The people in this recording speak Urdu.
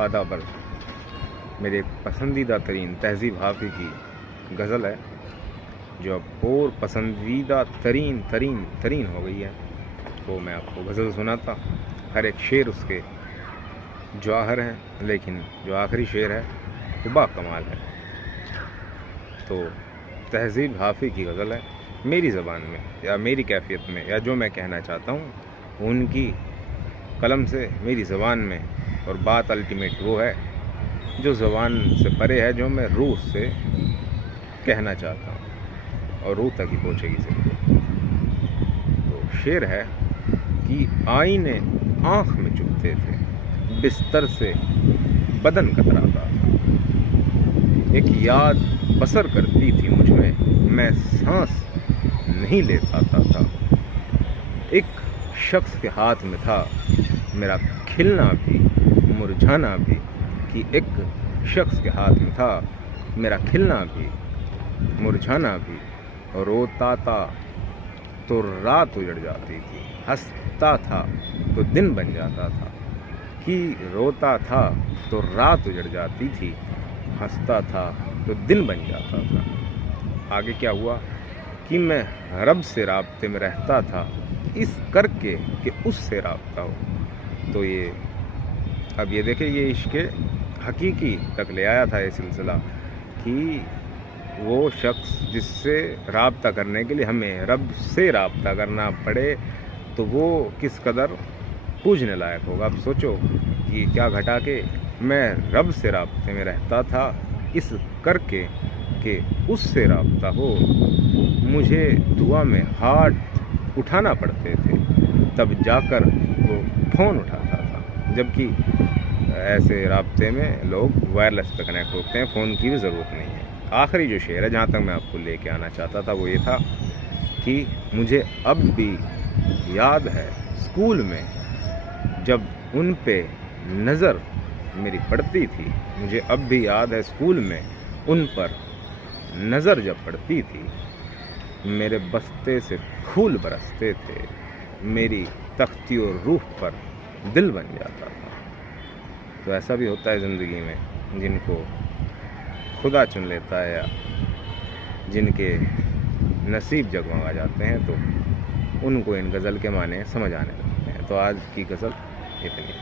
آدھا برس میرے پسندیدہ ترین تہذیب حافظ کی غزل ہے، جو اب اور پسندیدہ ترین ہو گئی ہے، وہ میں آپ کو غزل سناتا. ہر ایک شعر اس کے جواہر ہیں، لیکن جو آخری شعر ہے وہ با کمال ہے. تو تہذیب حافظ کی غزل ہے، میری زبان میں یا میری کیفیت میں، یا جو میں کہنا چاہتا ہوں ان کی قلم سے میری زبان میں. اور بات الٹیمیٹ وہ ہے جو زبان سے پرے ہے، جو میں روح سے کہنا چاہتا ہوں اور روح تک ہی پہنچے گی صرف. تو شعر ہے کہ آئینے آنکھ میں چبھتے تھے، بستر سے بدن کتراتا تھا، ایک یاد بسر کرتی تھی مجھ میں سانس نہیں لے پاتا تھا. ایک شخص کے ہاتھ میں تھا میرا کھلنا بھی مرجھانا بھی، کہ ایک شخص کے ہاتھ میں تھا میرا کھلنا بھی مرجھانا بھی. روتا تھا تو رات اجڑ جاتی تھی، ہنستا تھا تو دن بن جاتا تھا. کہ روتا تھا تو رات اجڑ جاتی تھی، ہنستا تھا تو دن بن جاتا تھا. آگے کیا ہوا کہ میں رب سے رابطے میں رہتا تھا، اس کر کے کہ اس سے رابطہ ہو. تو اب یہ دیکھیں، یہ عشق حقیقی تک لے آیا تھا یہ سلسلہ، کہ وہ شخص جس سے رابطہ کرنے کے لیے ہمیں رب سے رابطہ کرنا پڑے تو وہ کس قدر پوجنے لائق ہوگا. اب سوچو کہ کیا گھٹا کہ میں رب سے رابطے میں رہتا تھا اس کر کے کہ اس سے رابطہ ہو. مجھے دعا میں ہاتھ اٹھانا پڑتے تھے، تب جا کر وہ فون اٹھاتا تھا. جبکہ ایسے رابطے میں لوگ وائرلیس پہ کنیکٹ ہوتے ہیں، فون کی بھی ضرورت نہیں ہے. آخری جو شعر ہے جہاں تک میں آپ کو لے کے آنا چاہتا تھا وہ یہ تھا کہ مجھے اب بھی یاد ہے اسکول میں جب ان پہ نظر میری پڑتی تھی. مجھے اب بھی یاد ہے اسکول میں ان پر نظر جب پڑتی تھی، میرے بستے سے پھول برستے تھے، میری تختی اور روح پر دل بن جاتا تھا. تو ایسا بھی ہوتا ہے زندگی میں، جن کو خدا چن لیتا ہے یا جن کے نصیب جگمگا جاتے ہیں تو ان کو ان غزل کے معنی سمجھ آنے لگتے ہیں. تو آج کی غزل اتنی.